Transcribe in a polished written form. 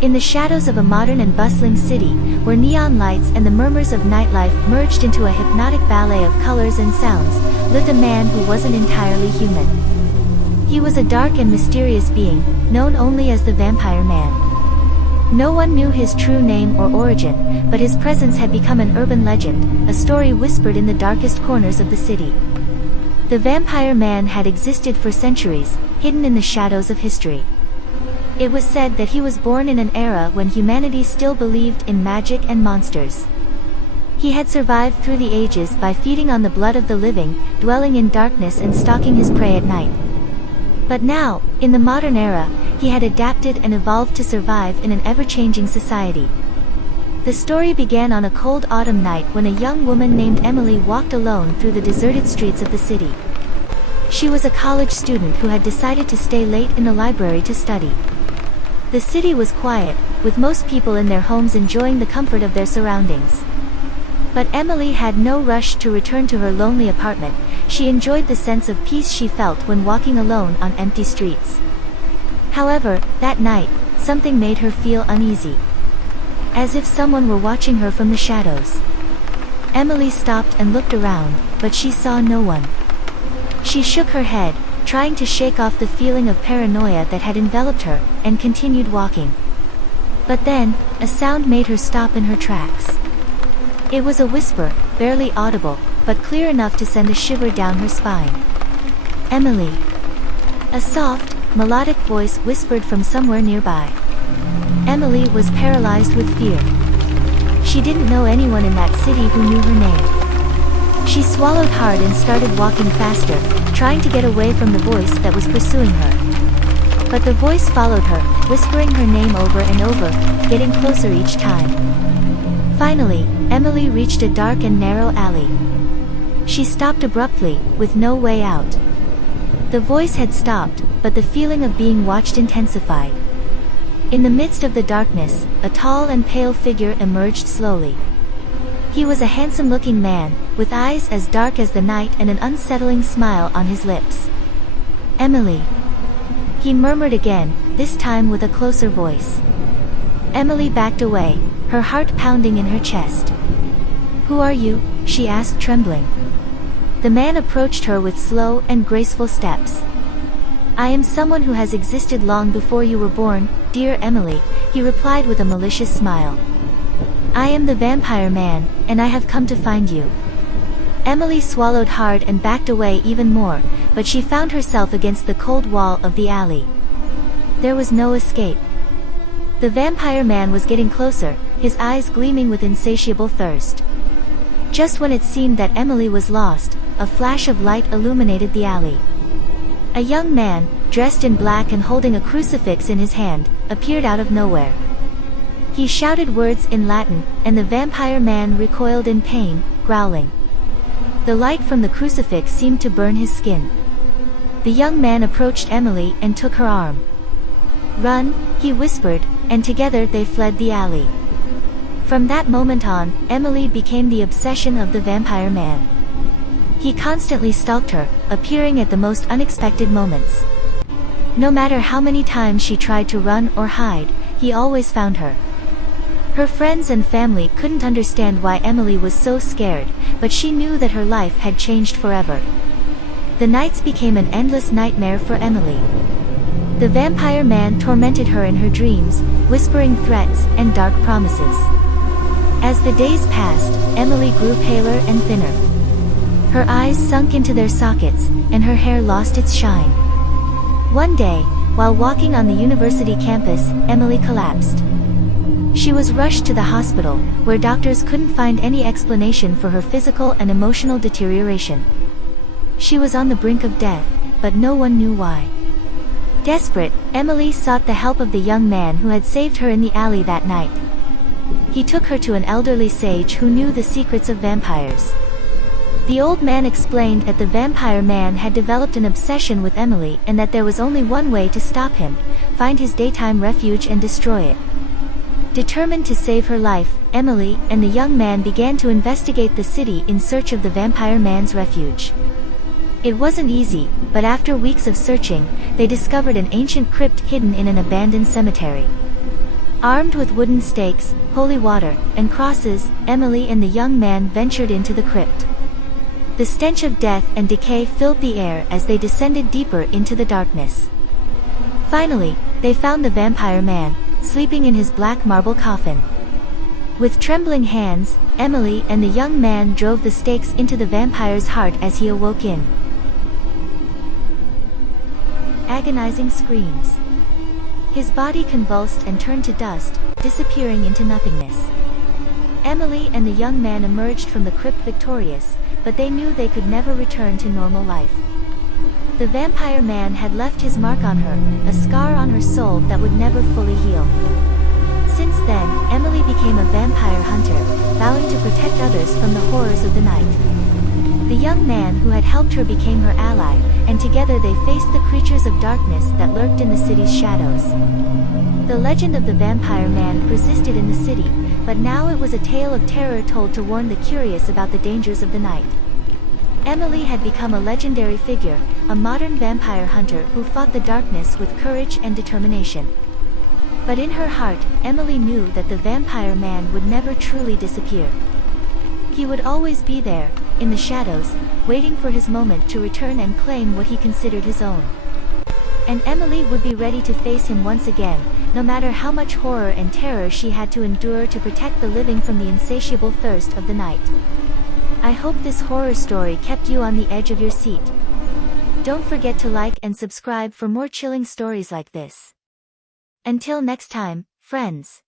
In the shadows of a modern and bustling city, where neon lights and the murmurs of nightlife merged into a hypnotic ballet of colors and sounds, lived a man who wasn't entirely human. He was a dark and mysterious being, known only as the Vampire Man. No one knew his true name or origin, but his presence had become an urban legend, a story whispered in the darkest corners of the city. The Vampire Man had existed for centuries, hidden in the shadows of history. It was said that he was born in an era when humanity still believed in magic and monsters. He had survived through the ages by feeding on the blood of the living, dwelling in darkness and stalking his prey at night. But now, in the modern era, he had adapted and evolved to survive in an ever-changing society. The story began on a cold autumn night when a young woman named Emily walked alone through the deserted streets of the city. She was a college student who had decided to stay late in the library to study. The city was quiet, with most people in their homes enjoying the comfort of their surroundings. But Emily had no rush to return to her lonely apartment. She enjoyed the sense of peace she felt when walking alone on empty streets. However, that night, something made her feel uneasy. As if someone were watching her from the shadows. Emily stopped and looked around, but she saw no one. She shook her head, trying to shake off the feeling of paranoia that had enveloped her, and continued walking. But then, a sound made her stop in her tracks. It was a whisper, barely audible, but clear enough to send a shiver down her spine. "Emily." A soft, melodic voice whispered from somewhere nearby. Emily was paralyzed with fear. She didn't know anyone in that city who knew her name. She swallowed hard and started walking faster, trying to get away from the voice that was pursuing her. But the voice followed her, whispering her name over and over, getting closer each time. Finally, Emily reached a dark and narrow alley. She stopped abruptly, with no way out. The voice had stopped, but the feeling of being watched intensified. In the midst of the darkness, a tall and pale figure emerged slowly. He was a handsome-looking man, with eyes as dark as the night and an unsettling smile on his lips. "Emily," he murmured again, this time with a closer voice. Emily backed away, her heart pounding in her chest. "Who are you?" she asked, trembling. The man approached her with slow and graceful steps. "I am someone who has existed long before you were born, dear Emily," he replied with a malicious smile. "I am the Vampire Man, and I have come to find you." Emily swallowed hard and backed away even more, but she found herself against the cold wall of the alley. There was no escape. The Vampire Man was getting closer, his eyes gleaming with insatiable thirst. Just when it seemed that Emily was lost, a flash of light illuminated the alley. A young man, dressed in black and holding a crucifix in his hand, appeared out of nowhere. He shouted words in Latin, and the Vampire Man recoiled in pain, growling. The light from the crucifix seemed to burn his skin. The young man approached Emily and took her arm. "Run," he whispered, and together they fled the alley. From that moment on, Emily became the obsession of the Vampire Man. He constantly stalked her, appearing at the most unexpected moments. No matter how many times she tried to run or hide, he always found her. Her friends and family couldn't understand why Emily was so scared, but she knew that her life had changed forever. The nights became an endless nightmare for Emily. The Vampire Man tormented her in her dreams, whispering threats and dark promises. As the days passed, Emily grew paler and thinner. Her eyes sunk into their sockets, and her hair lost its shine. One day, while walking on the university campus, Emily collapsed. She was rushed to the hospital, where doctors couldn't find any explanation for her physical and emotional deterioration. She was on the brink of death, but no one knew why. Desperate, Emily sought the help of the young man who had saved her in the alley that night. He took her to an elderly sage who knew the secrets of vampires. The old man explained that the Vampire Man had developed an obsession with Emily and that there was only one way to stop him: find his daytime refuge and destroy it. Determined to save her life, Emily and the young man began to investigate the city in search of the Vampire Man's refuge. It wasn't easy, but after weeks of searching, they discovered an ancient crypt hidden in an abandoned cemetery. Armed with wooden stakes, holy water, and crosses, Emily and the young man ventured into the crypt. The stench of death and decay filled the air as they descended deeper into the darkness. Finally, they found the vampire man, sleeping in his black marble coffin. With trembling hands, Emily and the young man drove the stakes into the vampire's heart as he awoke in agonizing screams. His body convulsed and turned to dust, disappearing into nothingness. Emily and the young man emerged from the crypt victorious, but they knew they could never return to normal life. The vampire man had left his mark on her, a scar on her soul that would never fully heal. Since then, Emily became a vampire hunter, vowing to protect others from the horrors of the night. The young man who had helped her became her ally, and together they faced the creatures of darkness that lurked in the city's shadows. The legend of the vampire man persisted in the city, but now it was a tale of terror told to warn the curious about the dangers of the night. Emily had become a legendary figure, a modern vampire hunter who fought the darkness with courage and determination. But in her heart, Emily knew that the vampire man would never truly disappear. He would always be there, in the shadows, waiting for his moment to return and claim what he considered his own. And Emily would be ready to face him once again, no matter how much horror and terror she had to endure to protect the living from the insatiable thirst of the night. I hope this horror story kept you on the edge of your seat. Don't forget to like and subscribe for more chilling stories like this. Until next time, friends.